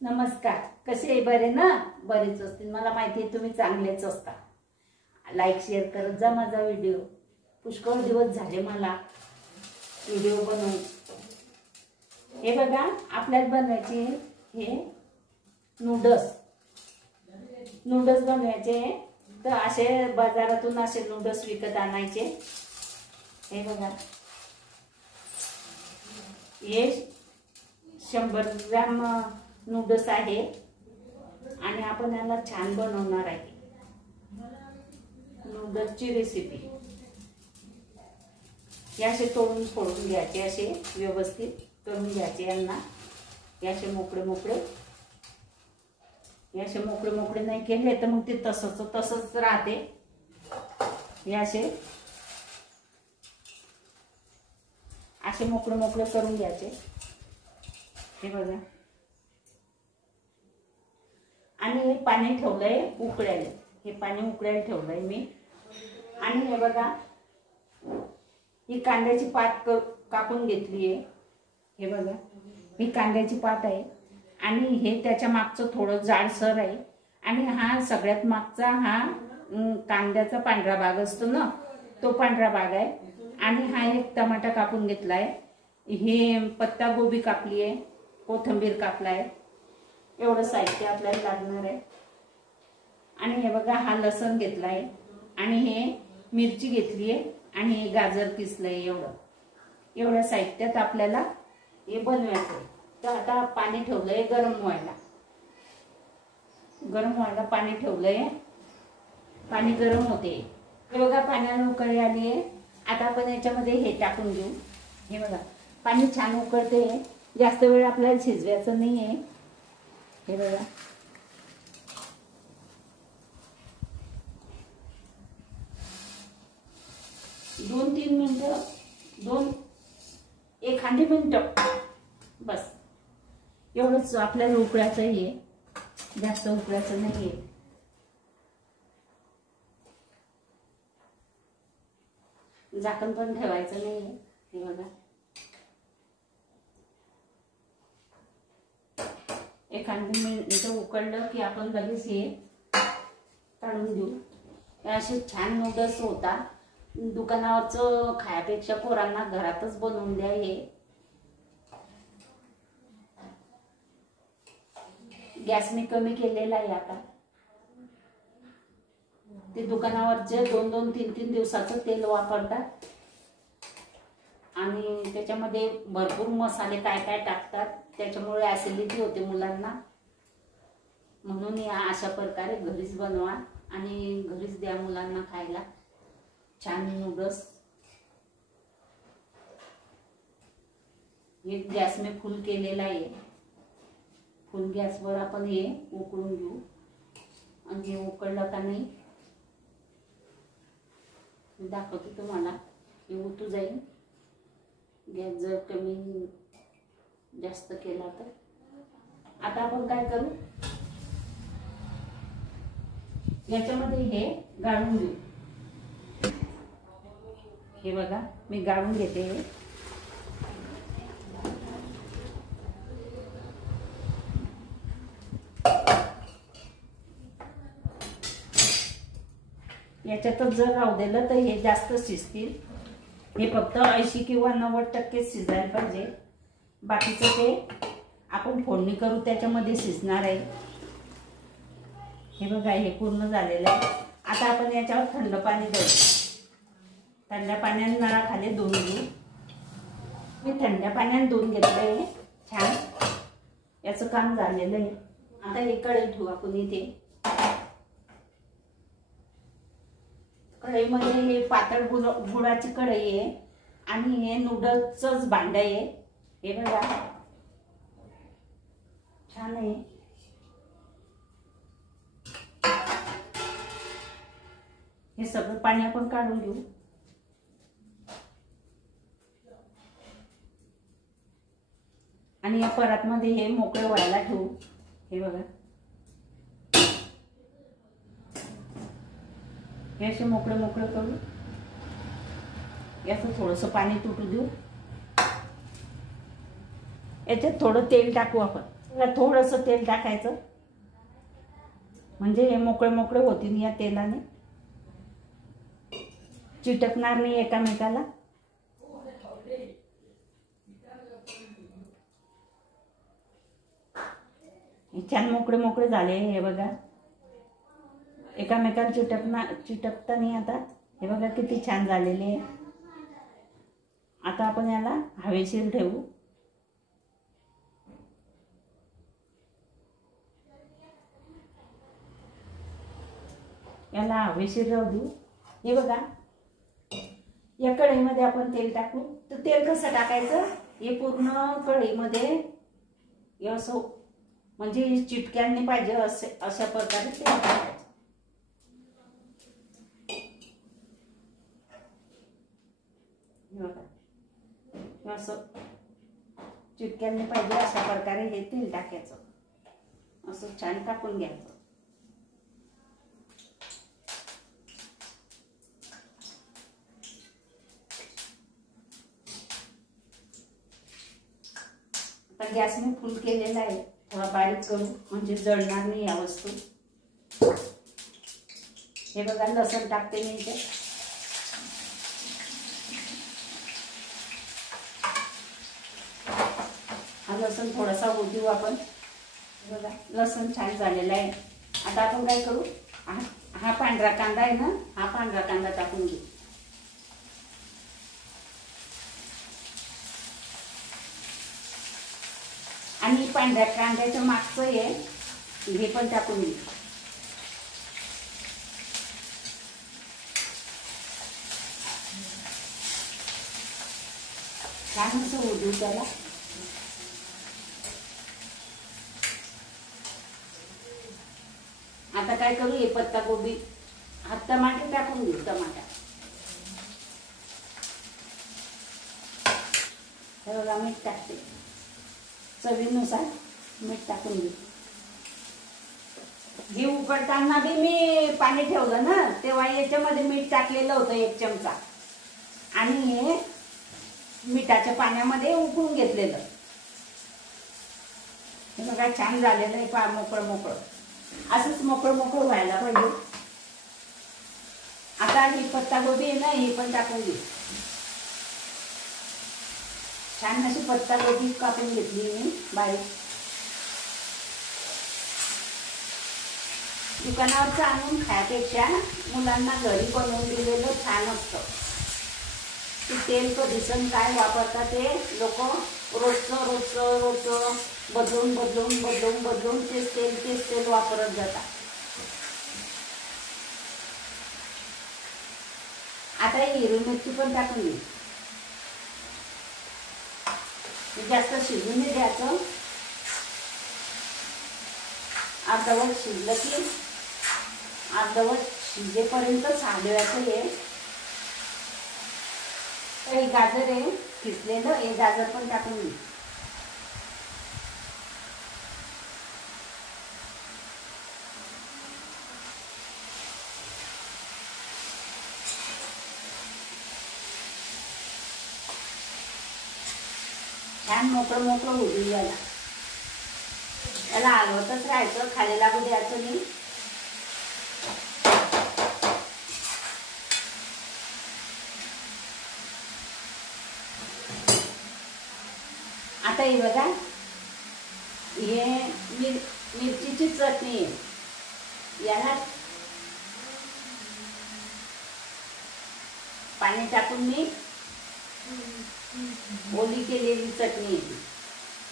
नमस्कार. कसे आहे? बरे ना? बरेच असतील, मला माहिती आहे तुम्ही चांगलेच असता. लाईक शेअर करत जा माझा व्हिडिओ. पुष्कळ दिवस झाले मला व्हिडिओ बनवून. हे बघा, आपल्याला बनवायचे हे नूडल्स बनवायचे. तर असे बाजारातून असे नूडल्स विकत आणायचे. हे बघा, हे 100 ग्रॅम नूडल्स आहे आणि आपण याला छान बनवणार आहे. नूडल्सची रेसिपी. हे असे तोडून फोडून घ्यायचे, असे व्यवस्थित करून घ्यायचे. यांना हे असे मोकळे मोकळे नाही केले तर मग ते तसंच राहते. हे असे मोकळे करून घ्यायचे. हे बघा, आणि हे पाणी ठेवलंय उकळायला. हे पाणी उकळायला ठेवलंय मी. आणि हे बघा, ही कांद्याची पात कापून घेतली आहे. हे बघा, ही कांद्याची पात आहे आणि हे त्याच्या मागचं थोडं जाडसर आहे. आणि हा सगळ्यात मागचा हा कांद्याचा पांढरा भाग असतो ना, तो पांढरा भाग आहे. आणि हा एक टमाटा कापून घेतलाय. हे पत्ता गोबी कापली आहे, कोथिंबीर कापलाय. एवढं साहित्य आपल्याला लागणार आहे. आणि हे बघा, हा लसूण घेतलाय आणि हे मिरची घेतली आहे आणि हे गाजर किसलंय. एवढं साहित्यात आपल्याला हे बनवायचं. तर आता पाणी ठेवलंय गरम व्हायला पाणी ठेवलंय. पाणी गरम होते. हे बघा, पाण्याला उकळी आली आहे. आता आपण याच्यामध्ये हे टाकून घेऊ. हे बघा, पाणी छान उकळते. जास्त वेळ आपल्याला शिजवायचं नाही आहे. हे बघा, एखादी मिनिटं बस. एवढंच आपल्याला उकळायचं आहे, जास्त उकळायचं नाहीये. झाकण पण ठेवायचं नाहीये. हे बघा, एखादी मिनिट उकळलं की आपण लगेच हे काढून देऊ. असे छान नूडल्स होतात. दुकानावरचं खायापेक्षा पोरांना घरातच बनवून द्या. हे गॅस मी कमी केलेला आहे. आता ते दुकानावरचे 2-2, 3-3 दिवसाचं तेल वापरतात आणि त्याच्यामध्ये भरपूर मसाले काय टाकतात. त्याच्यामुळे ऍसिडिटी होते मुलांना. म्हणून या अशा प्रकारे घरीच बनवा आणि घरीच द्या मुलांना खायला छान नूडल्स. हे गॅस मी फुल केलेला आहे. फुल गॅसवर आपण हे उकळून घेऊ. आणि हे उकळलं का नाही मी दाखवते तुम्हाला. हे उतू जाईल. गॅस जर कमी जास्त केला तर. आता आपण काय करू, याच्यामध्ये हे गाळून घेऊ. हे बघा, मी गाळून घेते. याच्यातच जर राहू दिलं तर हे जास्त शिजतील. हे फक्त 80 किंवा 90% शिजायला पाहिजे. बाकीचं ते आपण फोडणी करू त्याच्यामध्ये शिजणार आहे. हे बघा, हे पूर्ण झालेलं आहे. आता आपण याच्यावर थंड पाणी देऊ. थंड पाण्याने नळाखाली धुवून घेऊ. मी थंड पाण्याने धुवून घेतलंय छान. याचं काम झालेलं आहे. आता हे कढई ठेवू आपण इथे. कढईमध्ये हे पातळ गुळाची कढई आहे आणि हे नूडल्सचंच भांड आहे. हे बघा, छान आहे. हे सगळं पाणी आपण काढून घेऊ. आणि या परातमध्ये हे मोकळे व्हायला ठेवू. हे बघा, हे असे मोकळे करू. याचं थोडंसं पाणी तुटू देऊ. याच्यात थोडं तेल टाकू आपण. थोडंसं तेल टाकायचं म्हणजे हे मोकळे मोकळे होतील या तेलाने, चिटकणार नाही एकामेकाला. छान मोकळे मोकळे झाले हे बघा, एकामेकाला चिटकता नाही आता. हे बघा किती छान झालेले आहे. आता आपण याला हवेशीर ठेवू. याला हवेशीर राहू देऊ. हे बघा या कढईमध्ये आपण तेल टाकू. तर तेल कसं टाकायचं, हे पूर्ण कढईमध्ये असं म्हणजे चिटक्यांनी पाहिजे अशा प्रकारे तेल टाकायचं. असं चिटक्यांनी पाहिजे अशा प्रकारे हे तेल टाकायचं. असं छान टाकून घ्यायचं. आता गॅस मी फुल केलेला आहे, थोडा बारीक करू म्हणजे जळणार नाही या वस्तू. हे बघा लसूण टाकते मी इथे. हा लसूण थोडासा होऊ देऊ आपण. बघा लसूण छान झालेला आहे. आता आपण काय करू, हा पांढरा कांदा आहे ना, हा पांढरा कांदा टाकून घेऊ. आणि पांढऱ्या कांद्याच्या मागचं हे पण टाकून घेऊ. छान असं होऊ देऊ त्याला. आता काय करू, हे पत्ता गोबी, हा टमाटे टाकून घेऊ. टमाटा हे बघा मीठ टाकते, चवीनुसार मीठ टाकून घेऊ. हे उकडताना बी मी पाणी ठेवलं ना, तेव्हा याच्यामध्ये मीठ टाकलेलं होतं 1 चमचा आणि हे मिठाच्या पाण्यामध्ये उकळून घेतलेलं. हे बघा छान झालेलं आहे. मोकळं मोकळं असंच मोकळं मोकळं व्हायला पाहिजे. आता ही पत्ता गोबी आहे ना, हे पण टाकून घेऊ. छान अशी पत्ता गोबी कापून घेतली मी बारीक. दुकानावरचं आणून खाण्यापेक्षा मुलांना घरी बनवून दिलेलं छान असतं. ते तेल कधीसन काय वापरतात ते लोक, रोजचं बदलून तेच तेल वापरत जातात. आता हिरवी मिरची पण टाकून घेऊ. जास्त शिजून नाही द्यायचं. अर्धवट शिजलं की अर्धवट शिजेपर्यंत साधवायचं. हे गाजर आहे किसलेलं, हे गाजर पण टाकून घेऊ. छान मोकळं मोकळं होऊ दे याला. याला हलवतच राहायचं, खाली लागू द्यायचं नाही. आता हे बघा, हे मिरचीची चटणी आहे. याला पाणी टाकून मी ओली केलेली चटणी आहे,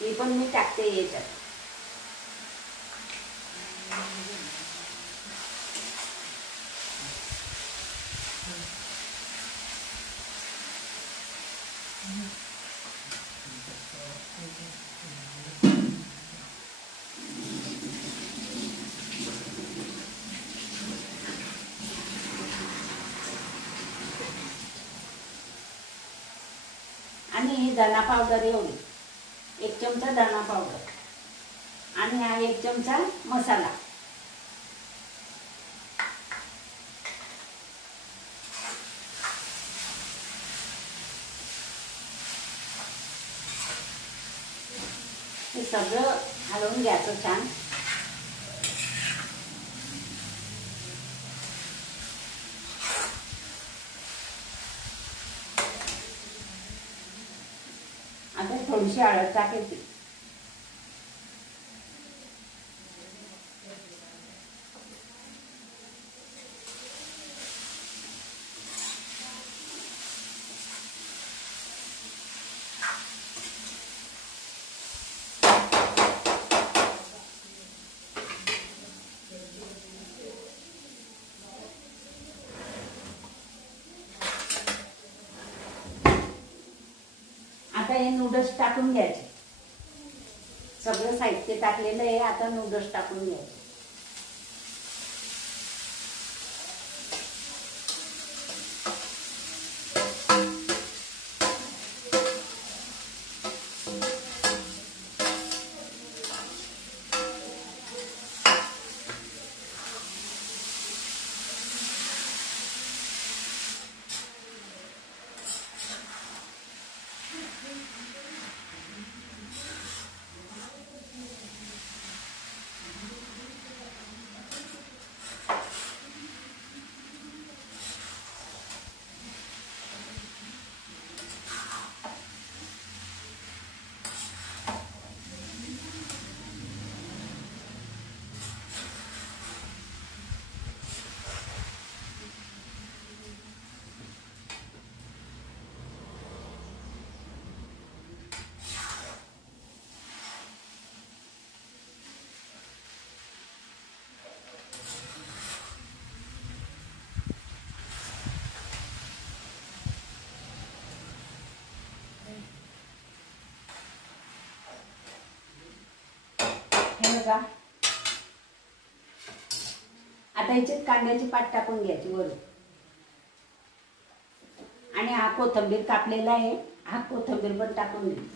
ती पण मी टाकते याच्यात. आणि धना पावडर एवढी, 1 चमचा धना पावडर आणि हा 1 चमचा मसाला. हे सगळं हलवून घ्यायचं छान. आता थोडीशी हळद टाकायची. आता हे नूडल्स टाकून घ्यायचे. सगळं साहित्य टाकलेलं आहे. आता नूडल्स टाकून घ्यायचे. हे बघा. आता याच्यात कांद्याची पात टाकून घ्यायची वरून. आणि हा कोथिंबीर कापलेला आहे. हा कोथिंबीर पण टाकून घ्यायची.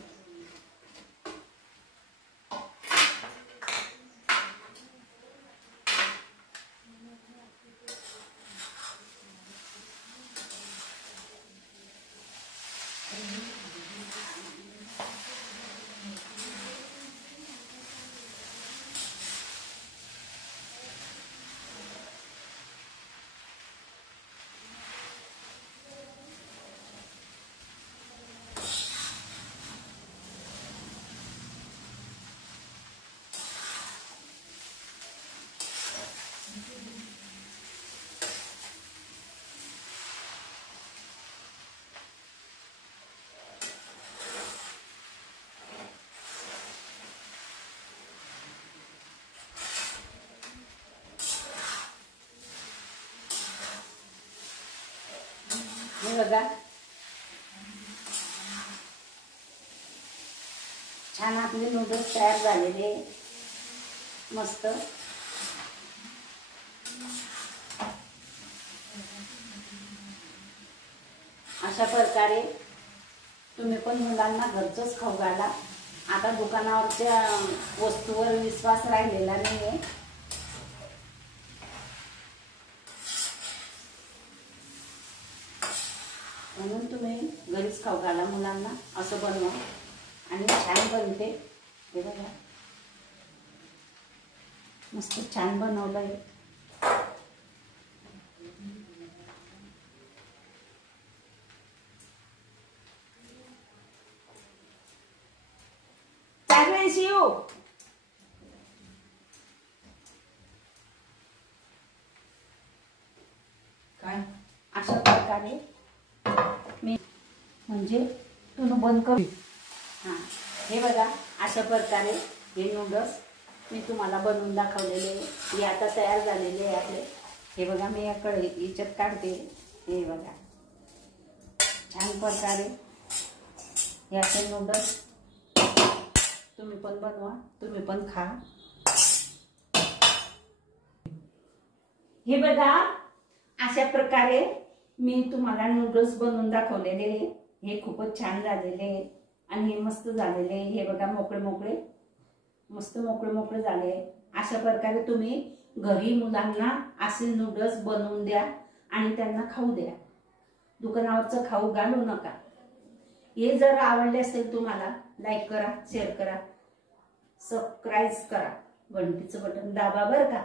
हे बघा. छान आपले नूडल्स तयार झालेले. मस्त. अशा प्रकारे तुम्ही पण मुलांना घरचंच खाऊ घाला. आता दुकानावरच्या वस्तूवर विश्वास राहिलेला नाहीये. म्हणून तुम्ही घरीच खाऊ घाला मुलांना. असं बनवा आणि छान बनते. हे बघा मस्त छान बनवलंय. शिव काय अशा प्रकारे मी म्हणजे तुम्ही बंद करू. हां हे बघा अशा प्रकारे हे नूडल्स मी तुम्हाला बनवून दाखवलेले. हे आता तयार झालेले आहे आपले. हे बघा मी याकडे याच्यात काढते. हे बघा छान प्रकारे हे असे नूडल्स तुम्ही पण बनवा. तुम्ही पण खा. हे बघा अशा प्रकारे मी तुम्हाला नूडल्स बनवून दाखवलेले. हे खूपच छान झालेले आणि हे मस्त झालेले. हे बघा मोकळे मोकळे मस्त मोकळे मोकळे झाले. अशा प्रकारे तुम्ही घरी मुलांना असे नूडल्स बनवून द्या आणि त्यांना खाऊ द्या. दुकानावरचं खाऊ घालू नका. हे जर आवडले असेल तुम्हाला लाईक करा, शेअर करा, सबस्क्राईब करा, घंटीचं बटन दाबा बरं का.